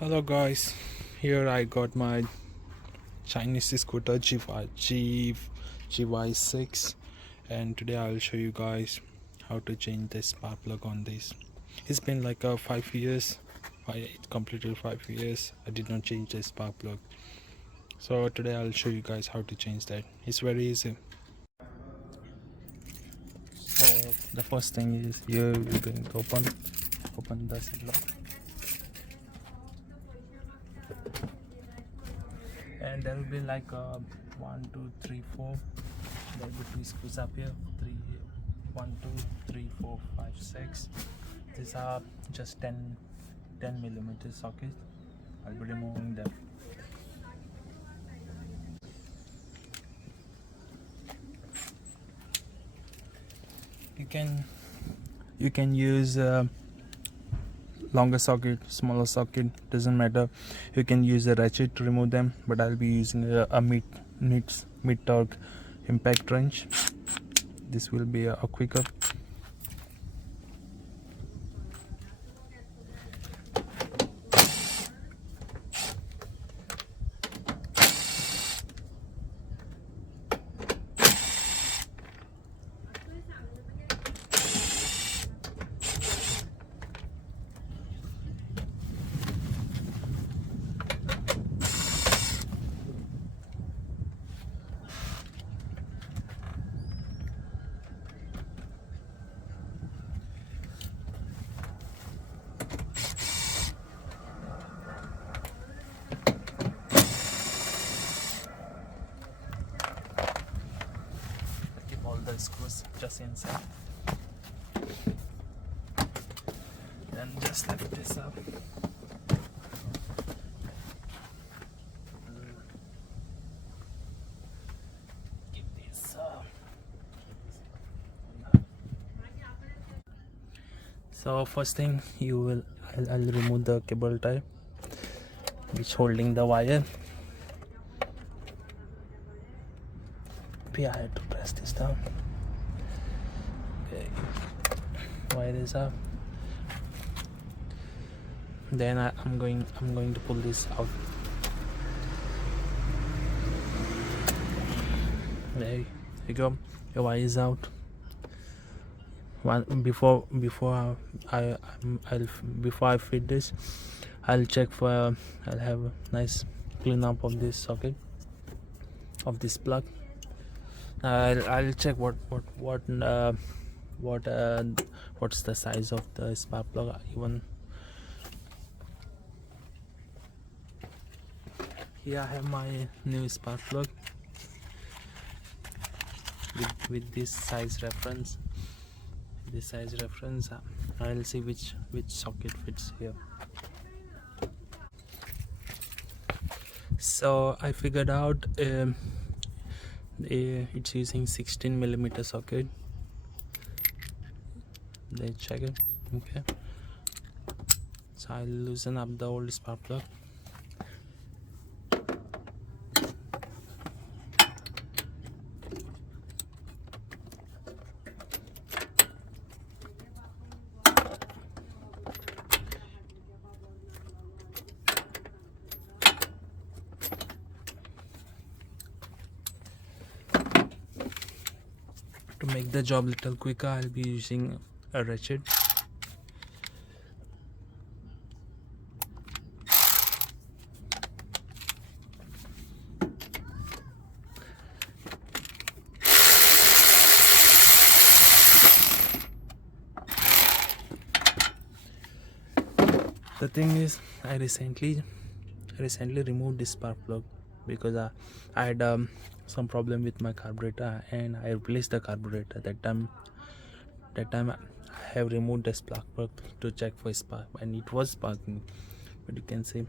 Hello guys, here I got my Chinese scooter GY6 and today I will show you guys how to change the spark plug on this. It's been like 5 years. It completed 5 years. I did not change the spark plug. So today I'll show you guys how to change that. It's very easy. So the first thing is here you're going to open the ziplock. And there will be like 1 2 3 4. There will be 2 screws up here. 1 2 3 4 5 6. These are just 10 millimeter sockets. I'll be removing them. You can use longer socket, smaller socket, doesn't matter. You can use a ratchet to remove them, but I'll be using a mid torque impact wrench. This will be a quicker. The screws just inside, then just lift this up. Keep this up. So first thing I'll remove the cable tie which holding the wire. I had to press this down. Okay, wire is up. Then I'm going to pull this out. There you go. Your wire is out. Before I fit this, I'll check for I'll have a nice clean up of this socket, of this plug. I'll check what's the size of the spark plug. Even here I have my new spark plug with this size reference. I'll see which socket fits here. So I figured out it's using 16 millimeter socket. Let's check it. Okay, so I'll loosen up the old spark plug. To make the job little quicker, I'll be using a ratchet. The thing is, I recently removed this spark plug because I had some problem with my carburetor and I replaced the carburetor. That time I have removed the spark plug to check for spark, and it was sparking. But you can see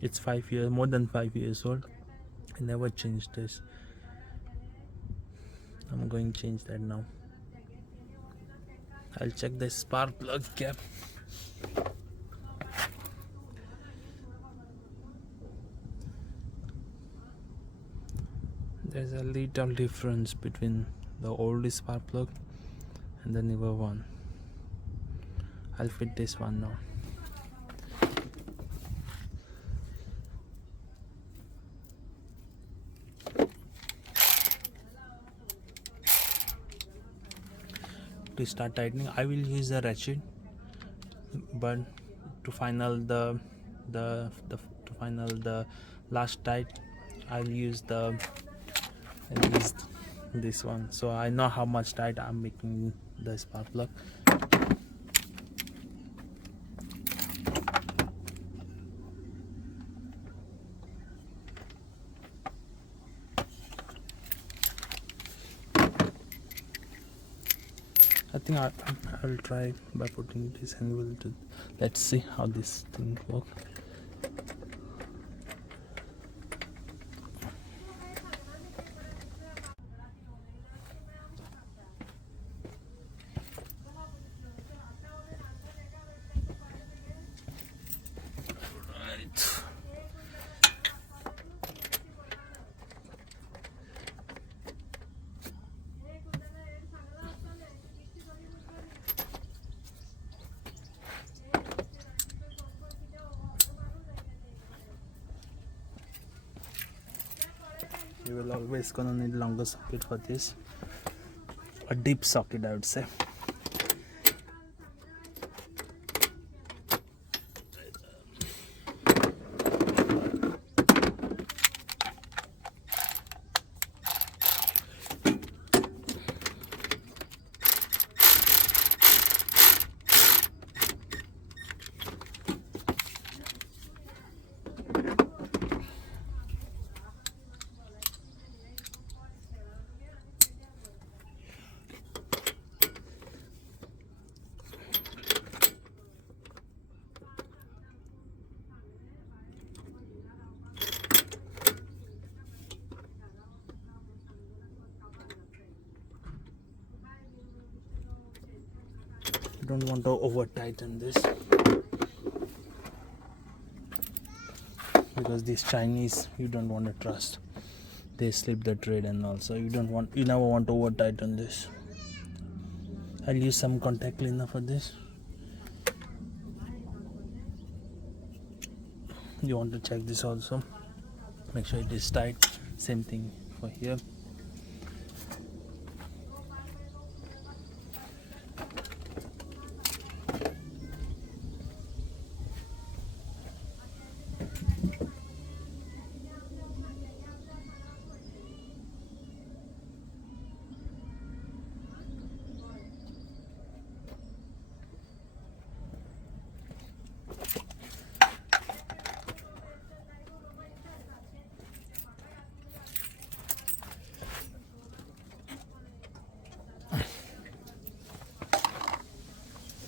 it's more than 5 years old. I never changed this. I'm going to change that now. I'll check the spark plug cap. There's a little difference between the old spark plug and the newer one. I'll fit this one now. to start tightening, I will use a ratchet, but to final the last tight, I'll use this one, so I know how much tight I'm making the spark plug. I think I will try by putting this angle to, let's see how this thing works. You will always gonna need longer socket for this, a deep socket I would say. You don't want to over tighten this, because these Chinese, you don't want to trust, they slip the thread, and also you never want to over tighten this. I'll use some contact cleaner for this. You want to check this also, make sure it is tight. Same thing for here.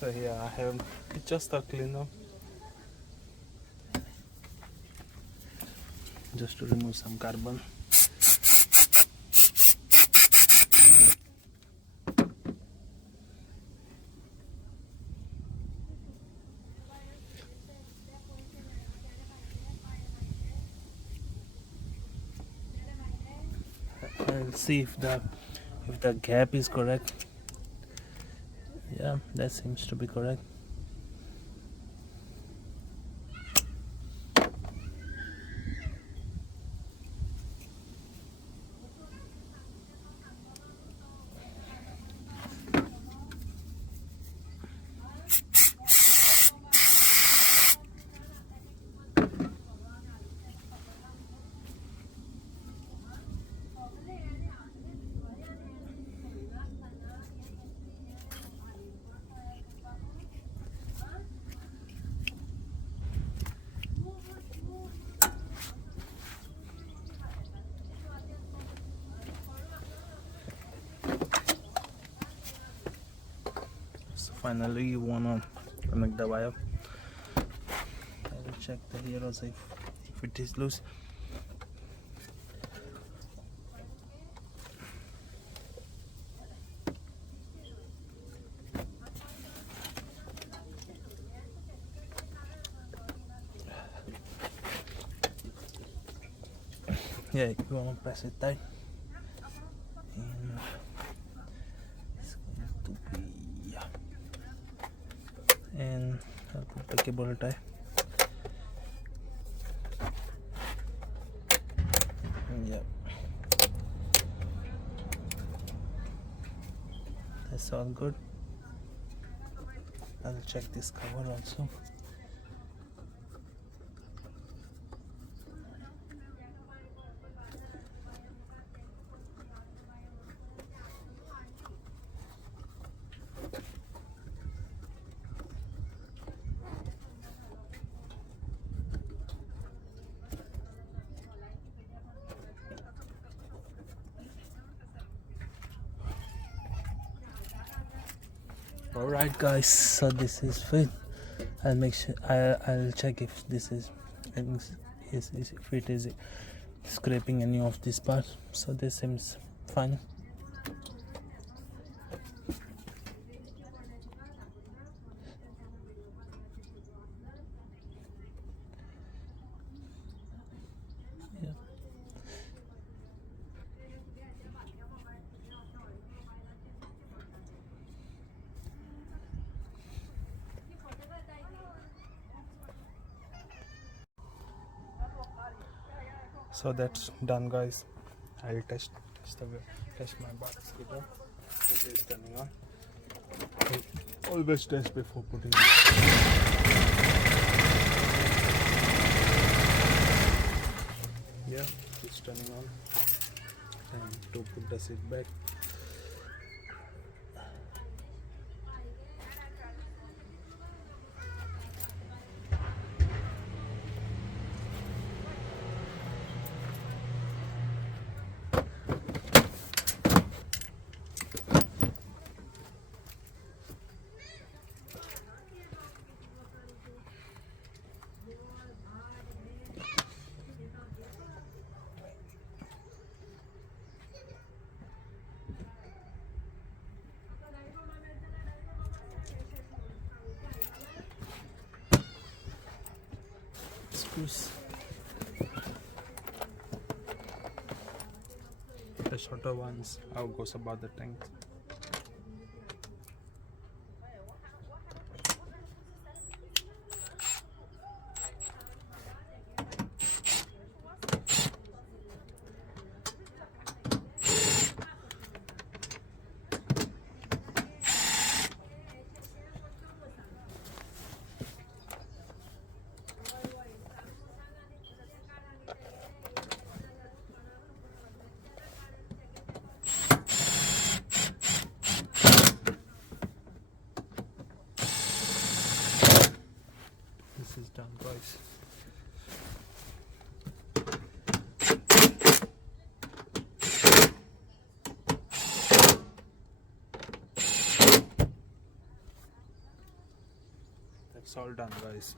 So here I have just a cleaner, just to remove some carbon. I'll see if the gap is correct. Yeah, that seems to be correct. Finally, you wanna connect the wire. I will check the here also if it is loose. Yeah, you wanna press it tight. And it's going to be, yeah. And I'll put the cable tie. Yeah, that's all good. I'll check this cover also. Alright guys, so this is fit. I'll make sure I'll check if this is if it is scraping any of this part. So this seems fine. Yeah. So that's done guys. I'll test my basket. It is turning on. Always test before putting it. Yeah, it's turning on. And to put the seat back. Screws. The shorter ones, how goes about the tank. This is done guys. That's all done guys.